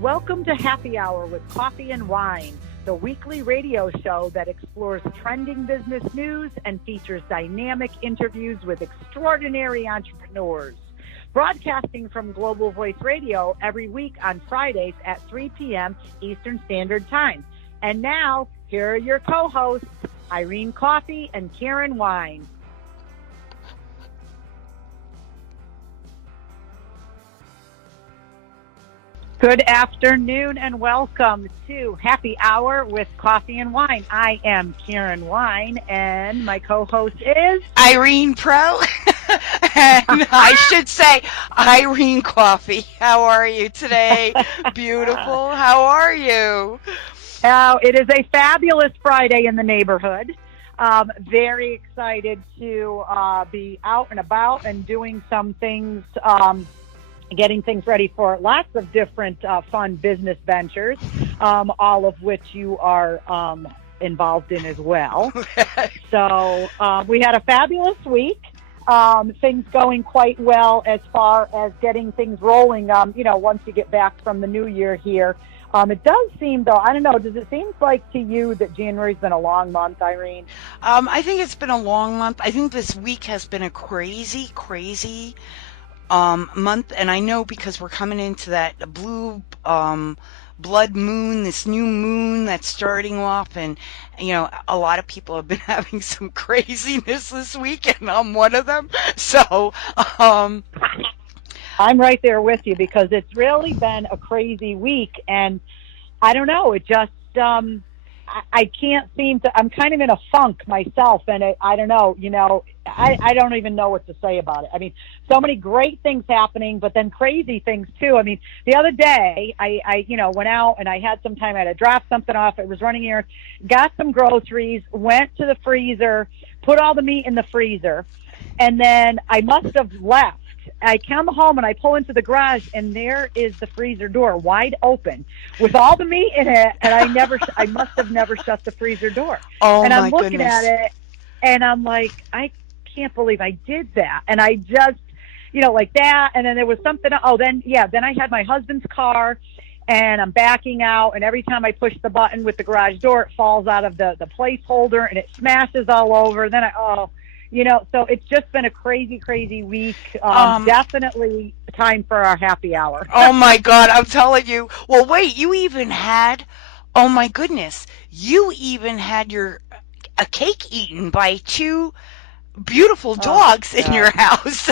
Welcome to Happy Hour with Coffee and Wine, the weekly radio show that explores trending business news and features dynamic interviews with extraordinary entrepreneurs. Broadcasting from Global Voice Radio every week on Fridays at 3 p.m. Eastern Standard Time. And now, here are your co-hosts, Irene Coffee and Karen Wine. Good afternoon and welcome to Happy Hour with Coffee and Wine. I am Karen Wine and my co-host is Irene Pro. And I should say Irene Coffee. How are you today? Beautiful. How are you? It is a fabulous Friday in the neighborhood. Very excited to be out and about and doing some things, getting things ready for lots of different fun business ventures, all of which you are involved in as well. So we had a fabulous week. Things going quite well as far as getting things rolling, once you get back from the new year here. It does seem, though, I don't know, does it seem like to you that January's been a long month, Irene? I think it's been a long month. I think this week has been a crazy month, and I know because we're coming into that blue blood moon, this new moon that's starting off, and a lot of people have been having some craziness this week, and I'm one of them. So I'm right there with you because it's really been a crazy week, and I don't know, it just I can't seem to, I'm kind of in a funk myself, and I don't know, I don't even know what to say about it. I mean, so many great things happening, but then crazy things too. I mean, the other day, I went out and I had some time, I had to drop something off. I was running errands, got some groceries, went to the freezer, put all the meat in the freezer, and then I must have left. I come home and I pull into the garage, and there is the freezer door wide open with all the meat in it, and I must have never shut the freezer door. Oh, and I'm my looking goodness. at it, and I'm like, I can't believe I did that. And I just, like that. And then there was something. Then I had my husband's car, and I'm backing out, and every time I push the button with the garage door, it falls out of the placeholder, and it smashes all over. And then so it's just been a crazy week. Definitely time for our happy hour. Oh my God, I'm telling you. Well, wait, oh my goodness, you even had a cake eaten by two beautiful dogs in your house.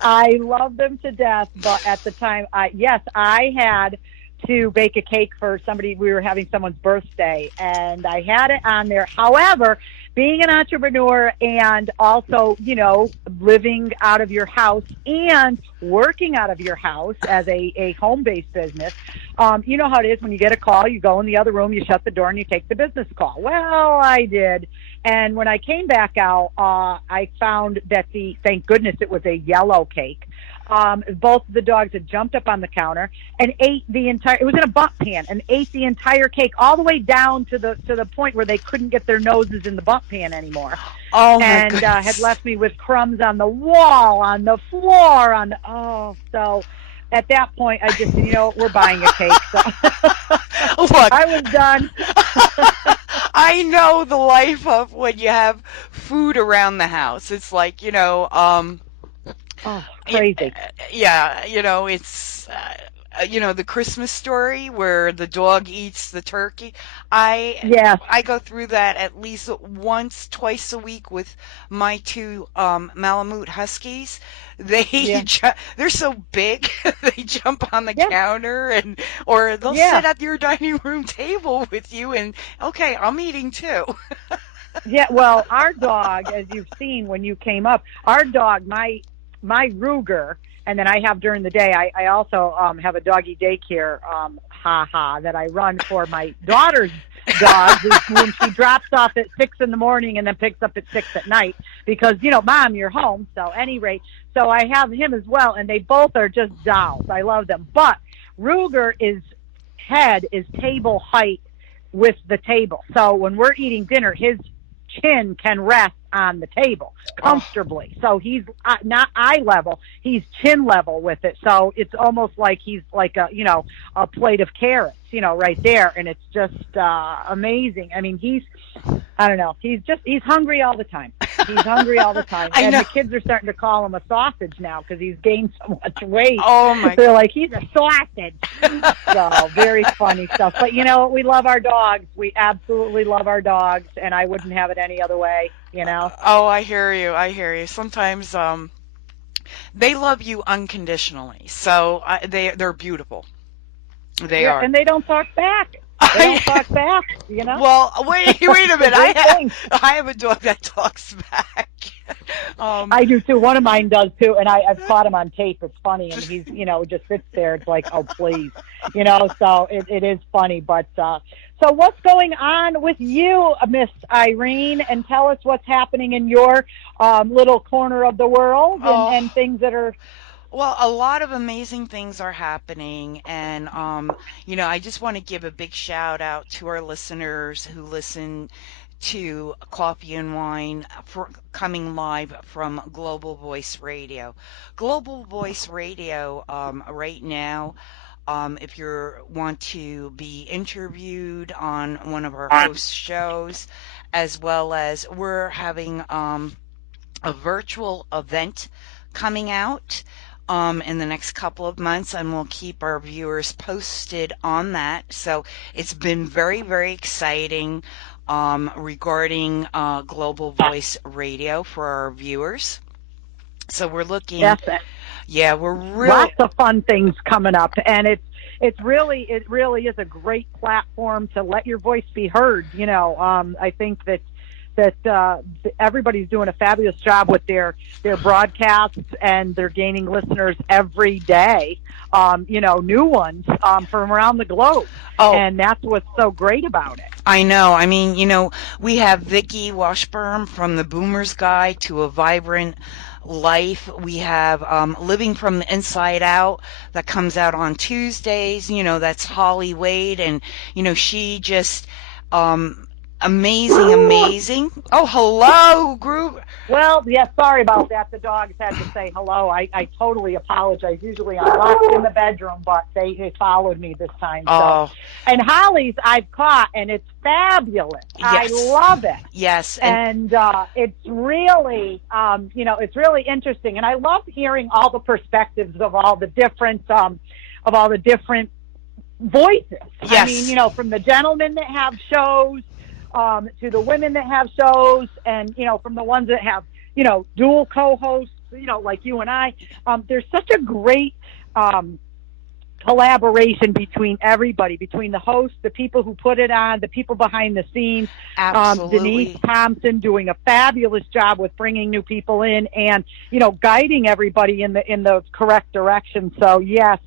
I love them to death, but at the time, I had to bake a cake for somebody. We were having someone's birthday, and I had it on there. However, being an entrepreneur and also, living out of your house and working out of your house as a home-based business, you know how it is when you get a call, you go in the other room, you shut the door, and you take the business call. Well, I did. And when I came back out, I found that thank goodness it was a yellow cake. Both of the dogs had jumped up on the counter and ate it was in a bump pan, and ate the entire cake all the way down to the point where they couldn't get their noses in the bump pan anymore. Oh, my and goodness. Had left me with crumbs on the wall, on the floor, so at that point I just said, we're buying a cake. So Look, I was done. I know the life of when you have food around the house. It's like, crazy. It's, the Christmas Story where the dog eats the turkey. I go through that at least twice a week with my two Malamute Huskies. They're so big, they jump on the counter or they'll sit at your dining room table with you and, okay, I'm eating too. Yeah, well, our dog, as you've seen when you came up, our dog, my Ruger, and then I have during the day, I also have a doggy daycare, that I run for my daughter's dog, when she drops off at 6 in the morning and then picks up at 6 at night because, Mom, you're home. So so I have him as well, and they both are just dolls. I love them. But Ruger's head is table height with the table. So when we're eating dinner, his chin can rest on the table comfortably. So he's not eye level, he's chin level with it. So it's almost like he's like a plate of carrots, right there. And it's just amazing. I mean, I don't know. He's hungry all the time. He's hungry all the time. And the kids are starting to call him a sausage now because he's gained so much weight. Oh, my! They're like, he's a sausage. So very funny stuff. But we love our dogs. We absolutely love our dogs, and I wouldn't have it any other way, Oh, I hear you. Sometimes they love you unconditionally. So they're beautiful. They are. And they don't talk back. They don't talk back, Well, wait a minute. I have a dog that talks back. I do too. One of mine does too, and I've caught him on tape. It's funny, and he's just sits there. It's like, oh please, So it is funny. But so what's going on with you, Miss Irene? And tell us what's happening in your little corner of the world and things that are. Well, a lot of amazing things are happening, and I just want to give a big shout out to our listeners who listen to Coffee and Wine for coming live from Global Voice Radio. Global Voice Radio, right now, if you want to be interviewed on one of our host shows, as well as we're having a virtual event coming out in the next couple of months, and we'll keep our viewers posted on that. So it's been very, very exciting regarding Global Voice Radio for our viewers. So we're looking. Yes. Yeah, we're really lots of fun things coming up, and it really is a great platform to let your voice be heard. I think that everybody's doing a fabulous job with their broadcasts, and they're gaining listeners every day, new ones from around the globe. Oh. And that's what's so great about it. I know. I mean, we have Vicky Washburn from the Boomer's Guide to a Vibrant Life. We have Living from the Inside Out that comes out on Tuesdays. That's Holly Wade, and she just amazing. Oh, hello, group. Well, yeah, sorry about that. The dogs had to say hello. I totally apologize. Usually I'm locked in the bedroom, but they followed me this time. Oh. So. And Holly's I've caught, and it's fabulous. Yes. I love it. Yes. And it's really, it's really interesting. And I love hearing all the perspectives of all the different voices. Yes. I mean, from the gentlemen that have shows, to the women that have shows, and from the ones that have dual co-hosts, like you and I. There's such a great collaboration between everybody, between the hosts, the people who put it on, the people behind the scenes. Absolutely. Denise Thompson doing a fabulous job with bringing new people in and guiding everybody in the correct direction. So yes,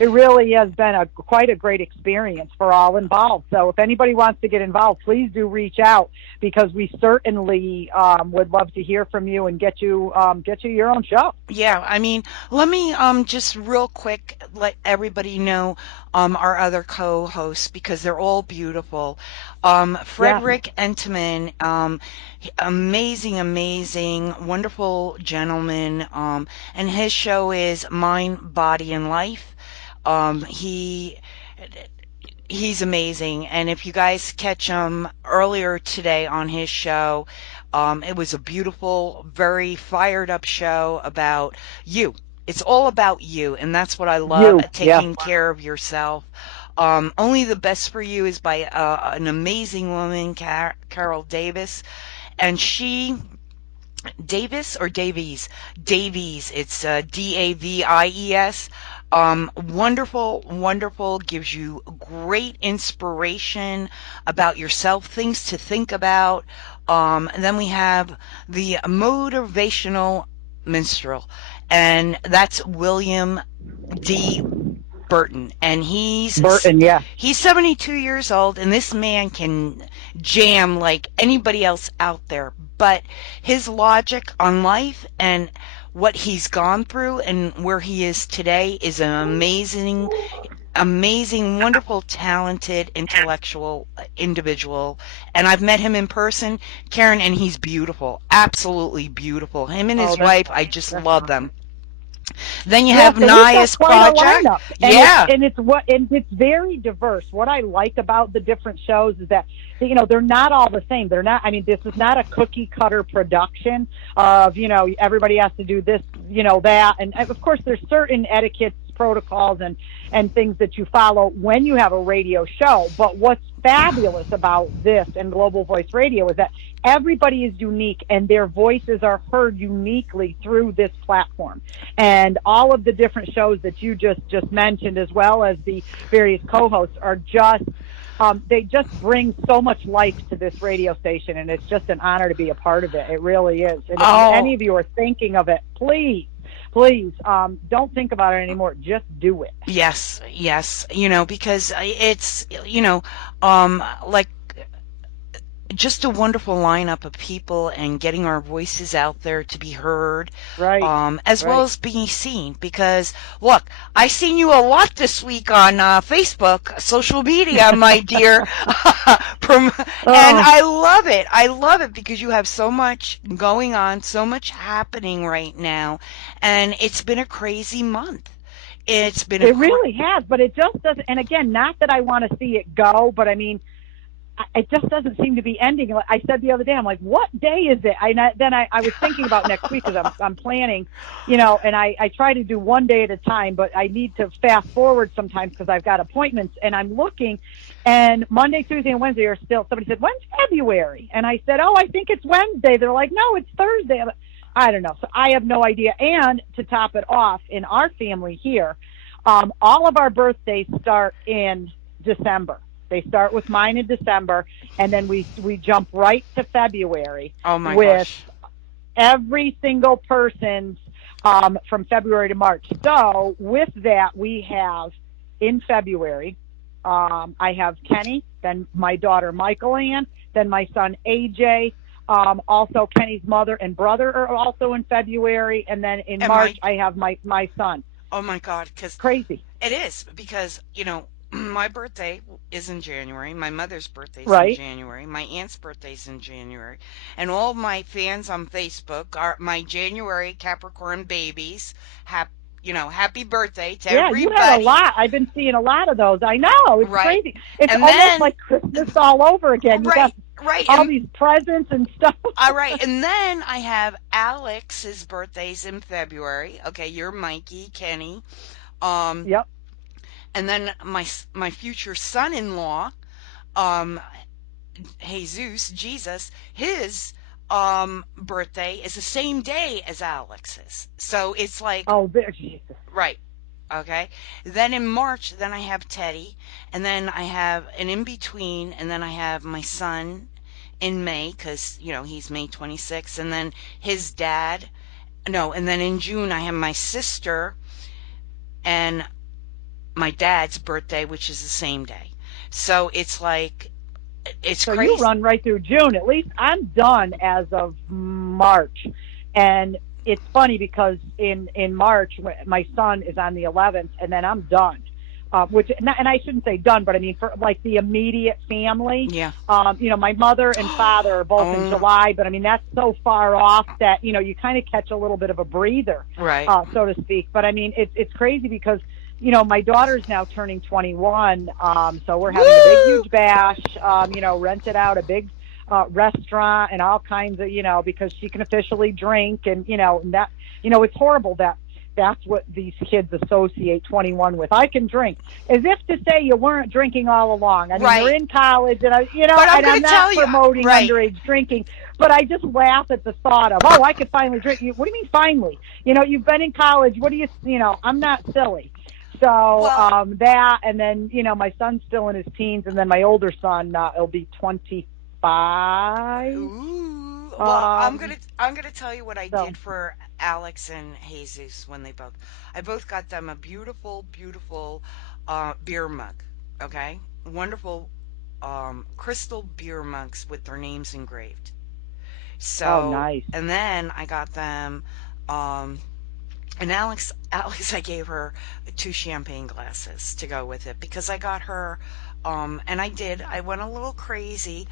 it really has been quite a great experience for all involved. So if anybody wants to get involved, please do reach out, because we certainly would love to hear from you and get you your own show. Yeah, I mean, let me just real quick let everybody know our other co-hosts, because they're all beautiful. Frederick Entman, amazing, wonderful gentleman, and his show is Mind, Body, and Life. He's amazing, and if you guys catch him earlier today on his show, it was a beautiful, very fired up show about you. It's all about you, and that's what I love, taking care of yourself. Only the Best for You is by an amazing woman, Carol Davis, and Davies, it's Davies. Wonderful, gives you great inspiration about yourself, things to think about. And then we have the Motivational Minstrel, and that's William D. Burton, and he's 72 years old, and this man can jam like anybody else out there, but his logic on life and what he's gone through and where he is today is an amazing amazing, wonderful, talented, intellectual individual. And I've met him in person, Karen, and he's beautiful, absolutely beautiful. Him and Oh, his that's wife, I awesome. just That's love awesome. them. Then you Yes, have and we've got Naya's quite a project. lineup, Yeah. and it's very diverse. What I like about the different shows is that they're not all the same. They're not. I mean, this is not a cookie cutter production of everybody has to do this, that, and of course there's certain etiquettes, protocols, and things that you follow when you have a radio show. But what's fabulous about this and Global Voice Radio is that everybody is unique and their voices are heard uniquely through this platform. And all of the different shows that you just mentioned, as well as the various co-hosts, are just they just bring so much life to this radio station, and it's just an honor to be a part of it. It really is. And if Oh, any of you are thinking of it, please, don't think about it anymore. Just do it. yes, yes. Because it's, like just a wonderful lineup of people and getting our voices out there to be heard, Right, as well right. as being seen. Because, look, I seen you a lot this week on Facebook, social media, my dear. And Oh, I love it. I love it because you have so much going on, so much happening right now. And it's been a crazy month. It's been a it really has, but it just doesn't. And again, not that I want to see it go, but I mean, it just doesn't seem to be ending. Like I said the other day, I'm like, what day is it? Then I was thinking about next week because I'm planning, and I try to do one day at a time, but I need to fast forward sometimes because I've got appointments, and I'm looking, and Monday, Tuesday, and Wednesday are still. Somebody said, when's February? And I said, oh, I think it's Wednesday. They're like, no, it's Thursday. I don't know. So I have no idea. And to top it off, in our family here, all of our birthdays start in December. They start with mine in December, and then we jump right to February oh my with gosh. every single person's from February to March. So with that, we have in February, I have Kenny, then my daughter Michael Ann, then my son AJ. Also, Kenny's mother and brother are also in February, and then in And March my I have my son. Oh my God, because Crazy, it is because, my birthday is in January, my mother's birthday's in right? January, my aunt's birthday's in January, and all my fans on Facebook are my January Capricorn babies. Hap, happy birthday to Yeah, you had a everybody, lot. I've been seeing a lot of those. I know. It's right? crazy. It's And almost then, like Christmas all over again. You got right, right, all these presents and stuff. all right, and then I have Alex's birthday's in February. Okay, you're Mikey, Kenny, um, Yep. and then my future son-in-law, um, Jesus, his birthday is the same day as Alex's. So it's like, Oh, there, Jesus. right. Okay. Then in March, then I have Teddy, and then I have an in between, and then I have my son in May because, he's May 26th, and then his dad. No, and then in June I have my sister and my dad's birthday, which is the same day. So it's like it's So you crazy. run right through June. At least I'm done as of March. And it's funny because in March, my son is on the 11th, and then I'm done. And I shouldn't say done, but I mean for like the immediate family. Yeah. My mother and father are both in Oh, July, but I mean that's so far off that you kind of catch a little bit of a breather, right. so to speak. But I mean it's crazy because my daughter's now turning 21, so we're having a big, Woo! huge bash. Rented out a big restaurant and all kinds of, because she can officially drink, and that, it's horrible that that's what these kids associate 21 with. I can drink, as if to say you weren't drinking all along. I mean, they're Right. in college, and But I'm and going I'm to not tell you, promoting right. underage drinking, but I just laugh at the thought of, oh, I could finally drink. What do you mean finally? You've been in college. What do I'm not silly. So Well, that, and then my son's still in his teens, and then my older son will be 25. ooh, well, Um, I'm gonna tell you what I so did for Alex and Jesus when I both got them a beautiful, beautiful beer mug. Okay, wonderful crystal beer mugs with their names engraved. oh, So, nice. and then I got them um And Alex, I gave her two champagne glasses to go with it because I got her, and I did. I went a little crazy.